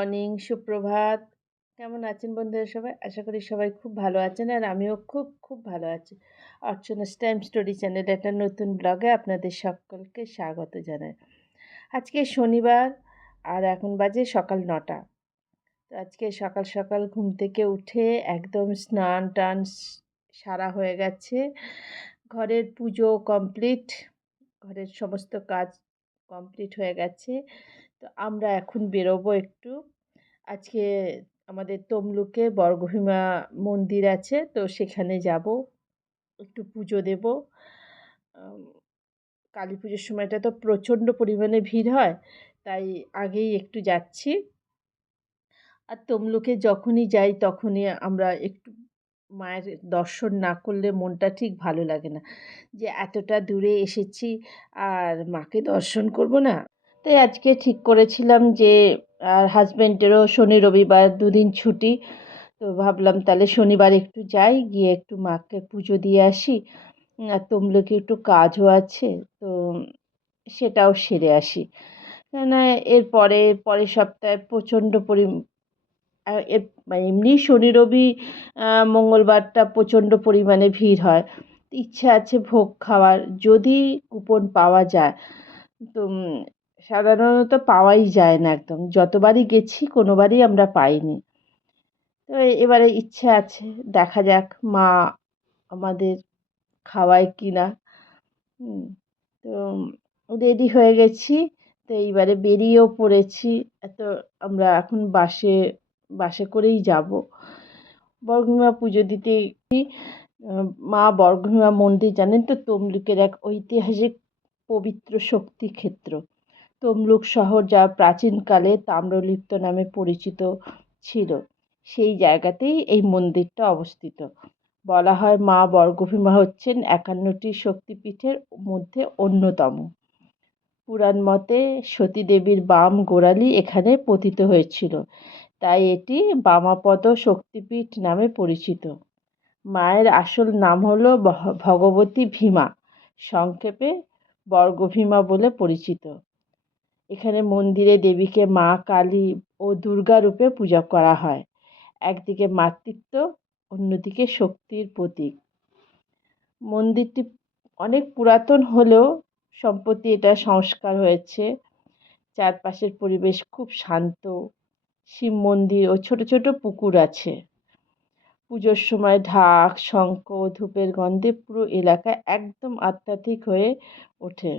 Morning সুপ্রভাত। কেমন আছেন বন্ধুরা সবাই? আশা করি সবাই খুব ভালো আছেন আর আমিও খুব খুব ভালো আছি। অর্চনাস টাইম স্টোরি চ্যানেল একটা নতুন ব্লগে আপনাদের সকলকে স্বাগত জানাই। আজকে শনিবার আর এখন বাজে সকাল নটা। তো আজকে সকাল সকাল ঘুম থেকে উঠে একদম স্নান টান সারা হয়ে গেছে। ঘরের পুজো কমপ্লিট ঘরের সমস্ত কাজ কমপ্লিট হয়ে গেছে। তো আমরা এখন বেরোবো একটু। আজকে আমাদের তমলুকে বর্গভীমা মন্দির আছে, তো সেখানে যাব। একটু পুজো দেব। কালী পুজোর সময়টা তো প্রচণ্ড পরিমাণে ভিড় হয়, তাই আগেই একটু যাচ্ছি। আর তমলুকে যখনই যাই তখনই আমরা একটু মায়ের দর্শন না করলে মনটা ঠিক ভালো লাগে না। যে এতটা দূরে এসেছি, আর মাকে দর্শন করব না। তাই আজকে ঠিক করেছিলাম যে, আর হাজব্যান্ডেরও শনি রবিবার দুদিন ছুটি। তো ভাবলাম তাহলে শনিবার একটু যাই, গিয়ে একটু মাকে পুজো দিয়ে আসি। আর তমলুকে একটু কাজও আছে, তো সেটাও সেরে আসি। কেননা এরপরে পরের সপ্তাহে প্রচণ্ড পরি মানে এমনি শনি রবি মঙ্গলবারটা প্রচণ্ড পরিমাণে ভিড় হয়। ইচ্ছা আছে ভোগ খাওয়ার, যদি কুপন পাওয়া যায়। তো সাধারণত পাওয়াই যায় না একদম। যতবারই গেছি, কোনোবারই আমরা পাইনি। তো এবারে ইচ্ছে আছে, দেখা যাক মা আমাদের খাওয়ায় কি না তো রেডি হয়ে গেছি। তো এইবারে বেরিয়েও পড়েছি। এত আমরা এখন বাসে বাসে করেই যাব। বর্গভীমা পুজো দিতে মা বর্গভীমা মন্দির জানেন তো, তমলুকের এক ঐতিহাসিক পবিত্র শক্তি ক্ষেত্র তমলুক শহর যা প্রাচীনকালে তাম্রলিপ্ত নামে পরিচিত ছিল, সেই জায়গাতেই এই মন্দিরটা অবস্থিত। বলা হয় মা বর্গভীমা হচ্ছেন একান্নটি শক্তিপীঠের মধ্যে অন্যতম। পুরাণ মতে সতীদেবীর বাম গোড়ালি এখানে পতিত হয়েছিল, তাই এটি বামাপদ শক্তিপীঠ নামে পরিচিত। মায়ের আসল নাম হলো ভগবতী ভীমা, সংক্ষেপে বর্গভীমা বলে পরিচিত। এখানে মন্দিরে দেবীকে মা, কালী ও দুর্গা রূপে পূজা করা হয়। একদিকে মাতৃত্ব, অন্যদিকে শক্তির প্রতীক। মন্দিরটি অনেক পুরাতন হলেও সম্প্রতি এটা সংস্কার হয়েছে। চারপাশের পরিবেশ খুব শান্ত। শিব মন্দির ও ছোট ছোট পুকুর আছে। পুজোর সময় ঢাক, শঙ্খ ধূপের গন্ধে পুরো এলাকা একদম আধ্যাত্মিক হয়ে ওঠে।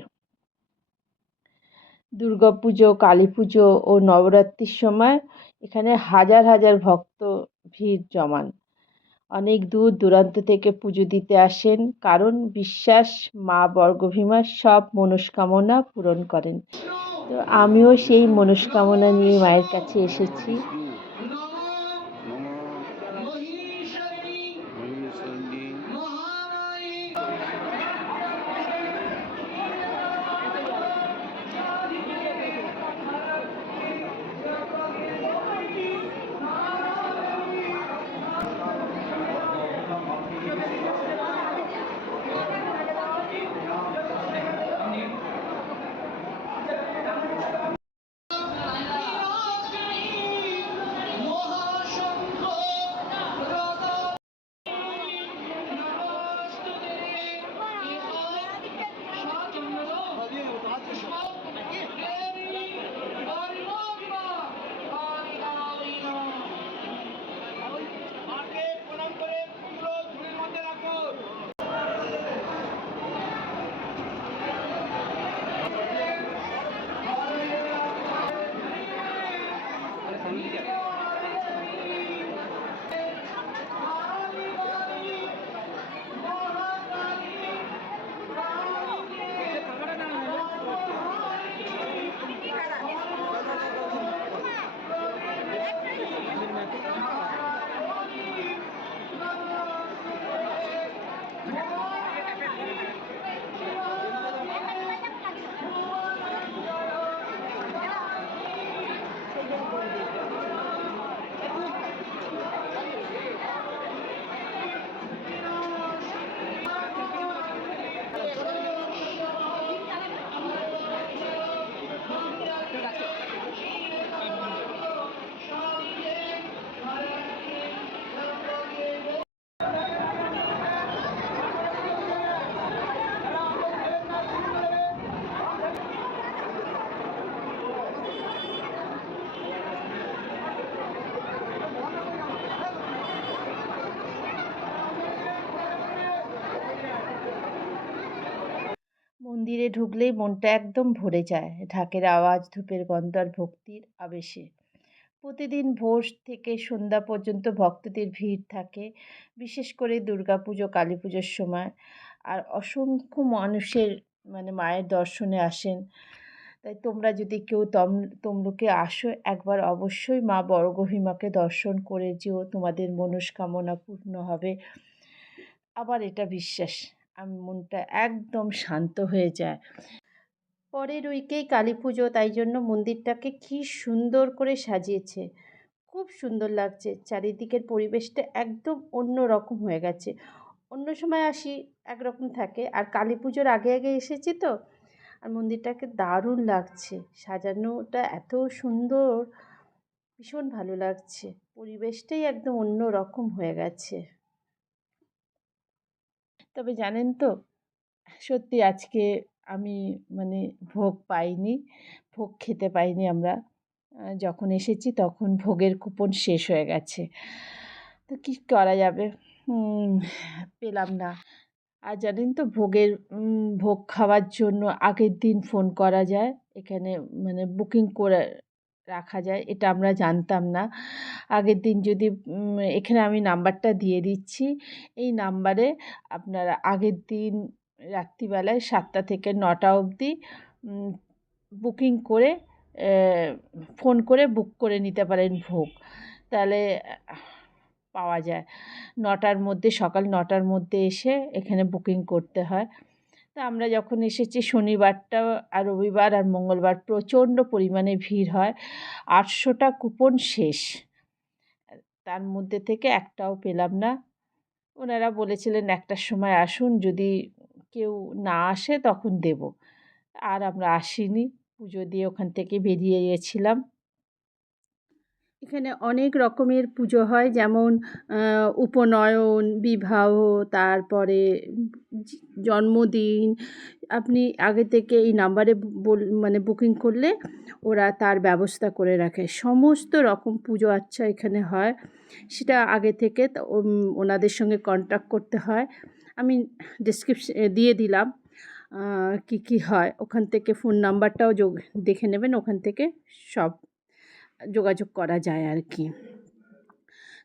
দুর্গা পুজো, কালী পুজো ও নবরাত্রির সময় এখানে হাজার হাজার ভক্ত ভিড় জমান। অনেক দূর দূরান্ত থেকে পুজো দিতে আসেন কারণ বিশ্বাস, মা বর্গভীমার সব মনস্কামনা পূরণ করেন। তো আমিও সেই মনস্কামনা নিয়ে মায়ের কাছে এসেছি। মন্দিরে ঢুকলেই মনটা একদম ভরে যায়। ঢাকের আওয়াজ, ধূপের গন্ধ আর ভক্তির আবেশে। প্রতিদিন ভোর থেকে সন্ধ্যা পর্যন্ত ভক্তদের ভিড় থাকে, বিশেষ করে দুর্গা পুজো কালী পুজোর সময়। আর অসংখ্য মানুষের মানে মায়ের দর্শনে আসেন। তাই তোমরা যদি কেউ তম, তমলুকে আসো, একবার অবশ্যই মা বড়গহিমাকে দর্শন করে যেও। তোমাদের মনস্কামনা পূর্ণ হবে। আবার এটা বিশ্বাস। মনটা একদম শান্ত হয়ে যায়। পরের উইকেই কালী পুজো, তাই জন্য মন্দিরটাকে কি সুন্দর করে সাজিয়েছে। খুব সুন্দর লাগছে। চারিদিকের পরিবেশটা একদম অন্য রকম হয়ে গেছে। অন্য সময় আসি, একরকম থাকে। আর কালী পুজোর আগে আগে এসেছি তো, আর মন্দিরটাকে দারুণ লাগছে। সাজানোটা এত সুন্দর, ভীষণ ভালো লাগছে। পরিবেশটাই একদম অন্য রকম হয়ে গেছে। তবে জানেন তো, সত্যি আজকে আমি মানে ভোগ পাইনি, ভোগ খেতে পাইনি আমরা। যখন এসেছি তখন ভোগের কুপন শেষ হয়ে গেছে। তো কী করা যাবে? পেলাম না। আর জানেন তো ভোগের ভোগ খাওয়ার জন্য আগের দিন ফোন করা যায়। এখানে মানে বুকিং করে রাখা যায়, এটা আমরা জানতাম না। আগের দিন যদি এখানে আমি নাম্বারটা দিয়ে দিচ্ছি। এই নাম্বারে আপনারা আগের দিন রাত্রিবেলায় সাতটা থেকে নটা অবধি বুকিং করে ফোন করে বুক করে নিতে পারেন ভোগ। তাহলে, পাওয়া যায়। নটার মধ্যে, সকাল নটার মধ্যে এসে এখানে বুকিং করতে হয়। তা আমরা যখন এসেছি শনিবারটা আর রবিবার আর মঙ্গলবার প্রচণ্ড পরিমাণে ভিড় হয়। আটশোটা কুপন শেষ। তার মধ্যে থেকে একটাও পেলাম না। ওনারা বলেছিলেন, একটার সময় আসুন, যদি কেউ না আসে তখন দেব। আর আমরা আসিনি। পুজো দিয়ে ওখান থেকে বেরিয়ে গেছিলাম। এখানে অনেক রকমের পুজো হয়, যেমন উপনয়ন, বিবাহ, তারপরে জন্মদিন। আপনি আগে থেকে এই নাম্বারে মানে বুকিং করলে ওরা তার ব্যবস্থা করে রাখে। সমস্ত রকম পুজো আচ্ছা এখানে হয়। সেটা আগে থেকে ওনাদের সঙ্গে কন্ট্যাক্ট করতে হয়। আমি ডিসক্রিপশন দিয়ে দিলাম কি কি হয়। ওখান থেকে ফোন নাম্বারটাও যোগ, দেখে নেবেন, ওখান থেকে সব যোগাযোগ করা যায় আর কি।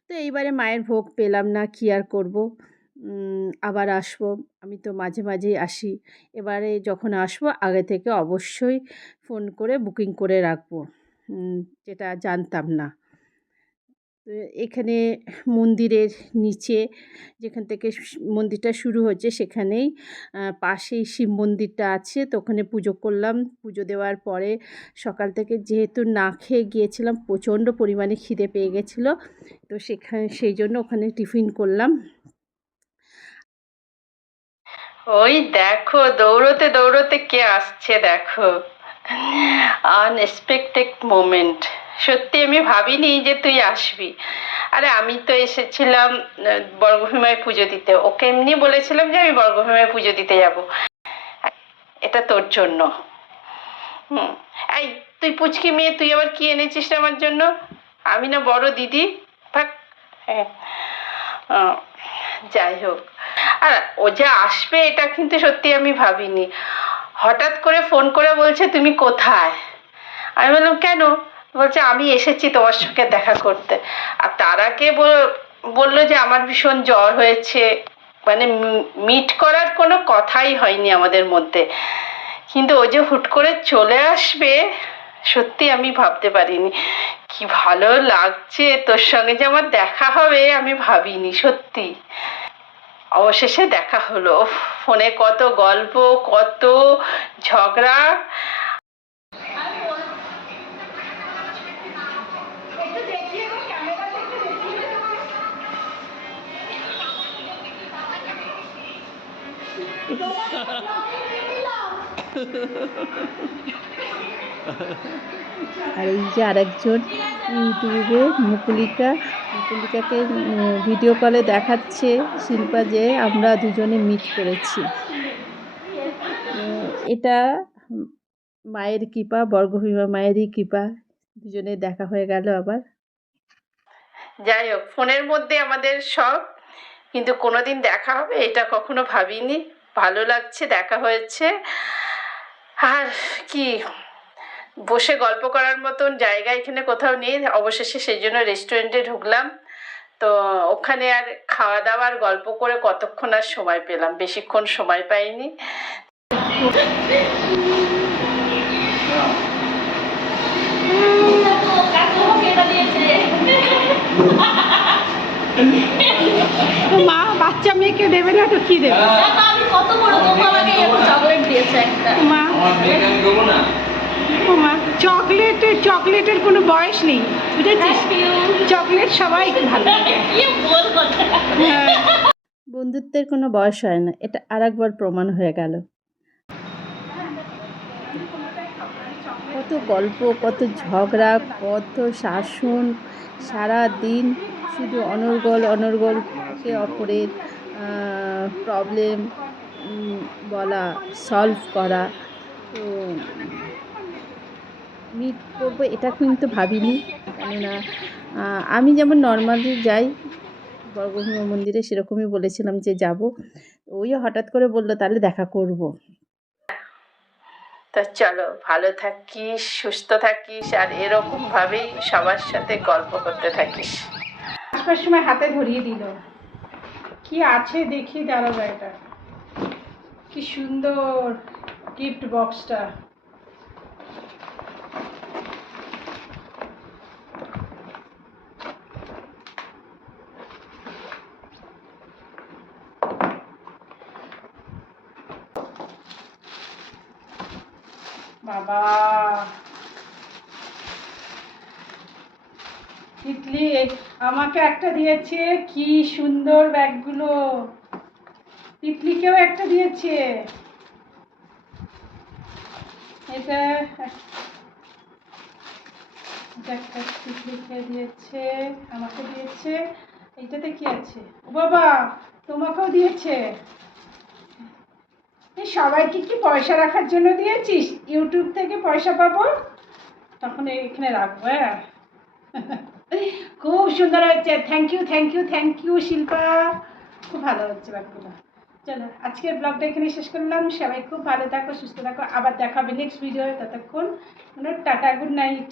তো এইবারে মায়ের ভোগ পেলাম না, কী আর করব? আবার আসব, আমি তো মাঝে মাঝেই আসি। এবারে যখন আসব, আগে থেকে অবশ্যই ফোন করে বুকিং করে রাখব। যেটা জানতাম না। এখানে মন্দিরের নিচে যেখান থেকে মন্দিরটা শুরু হচ্ছে সেখানেই পাশেই শিব মন্দিরটা আছে, তো ওখানে পুজো করলাম। পুজো দেওয়ার পরে সকাল থেকে যেহেতু না খেয়ে গিয়েছিলাম, প্রচণ্ড পরিমাণে খিদে পেয়ে গেছিল, তো সেখানে, সেই জন্য ওখানে টিফিন করলাম। ওই দেখো, দৌড়তে দৌড়তে কে আসছে দেখো। Unexpected moment. সত্যি আমি ভাবিনি যে তুই আসবি। আরে আমি তো এসেছিলাম বর্গভীমায় পুজো দিতে। ওকে এমনি বলেছিলাম যে আমি বর্গভীমায় পুজো দিতে যাব। এটা তোর জন্য। হুম। এই, তুই পুচকি মেয়ে, তুই আবার কি এনেছিস আমার জন্য? আমি না বড় দিদি। থাক। হ্যাঁ। যাই হোক। আর ও যে আসবে, এটা কিন্তু সত্যি আমি ভাবিনি। হঠাৎ করে ফোন করে বলছে, তুমি কোথায়? আমি বললাম, কেন? বলছে, আমি এসেছি তোমার সঙ্গে দেখা করতে। আর তারাকে বলল যে, আমার ভীষণ জ্বর হয়েছে। মানে মিট করার কোনো কথাই হয়নি আমাদের মধ্যে। কিন্তু ও যে হুট করে চলে আসবে, সত্যি আমি ভাবতে পারিনি। কি ভালো লাগছে তোর সঙ্গে যে আমার দেখা হবে, আমি ভাবিনি, সত্যি। অবশেষে দেখা হলো। ফোনে কত গল্প, কত ঝগড়া। আর এই যে আরেকজন ইউটিউবে মুকুলিকা, মুকুলিকাকে ভিডিও কলে দেখাচ্ছে শিল্পা যে আমরা দুজনে মিট করেছি। এটা মায়ের কৃপা, বর্গভীমা মায়েরই কৃপা। দুজনে দেখা হয়ে গেল আবার। যাই হোক, ফোনের মধ্যে আমাদের সব, কিন্তু কোনোদিন দেখা হবে, এটা কখনো ভাবিনি। ভালো লাগছে, দেখা হয়েছে। আর কি, বসে গল্প করার মতন জায়গা এখানে কোথাও নেই, অবশেষে সেই জন্য রেস্টুরেন্টে ঢুকলাম। তো ওখানে আর খাওয়া দাওয়ার গল্প করে কতক্ষণ আর সময় পেলাম? বেশিক্ষণ সময় পাইনি। মা বাচ্চা মেয়েকে দেবে না তো কি দেবে? কত বড় আমাকে চকলেট দিয়েছে একটা। মা আমার মেয়েকে আমি দেবো না। ও মা চকলেটের চকলেটের কোনো বয়স নেই বুঝেছিস? চকলেট সবাই ভালো। হ্যাঁ বন্ধুত্বের কোনো বয়স হয় না এটা আরেকবার প্রমাণ হয়ে গেল। কত গল্প কত ঝগড়া কত শাসন সারা দিন শুধু অনর্গল অনর্গল একে অপরের প্রবলেম বলা সলভ করা। তো মিট করব এটা কিন্তু ভাবিনি। কেননা আমি যেমন নর্মালি যাই, বর্গভীমা মন্দিরে সেরকমই বলেছিলাম যে যাব। ওই হঠাৎ করে বলল, তাহলে দেখা করব। তো চলো, ভালো থাকিস, সুস্থ থাকিস, আর এরকম ভাবেই সবার সাথে গল্প করতে থাকিস। আসবার সময় হাতে ধরিয়ে দিল। কি আছে দেখি দাঁড়াবো এটা কি সুন্দর গিফট বক্সটা বাবা তিতলি আমাকে একটা দিয়েছে, কি সুন্দর ব্যাগগুলো। তিতলিকেও একটা দিয়েছে। এটা একটা তিতলিকে দিয়েছে, আমাকে দিয়েছে। এইটাতে কি আছে? বাবা, তোমাকেও দিয়েছে। সবাইকে কি পয়সা রাখার জন্য দিয়েছিস? ইউটিউব থেকে পয়সা পাবো? তখন এখানে রাখব হ্যাঁ। খুব সুন্দর হচ্ছে thank you thank you thank you Shilpa. খুব ভালো হচ্ছে বাক্যটা। চলো, আজকের ব্লগটা এখানে শেষ করলাম। সবাই খুব ভালো থাকো, সুস্থ থাকো। আবার দেখা হবে নেক্সট ভিডিও ততক্ষণ, টাটা গুড নাইট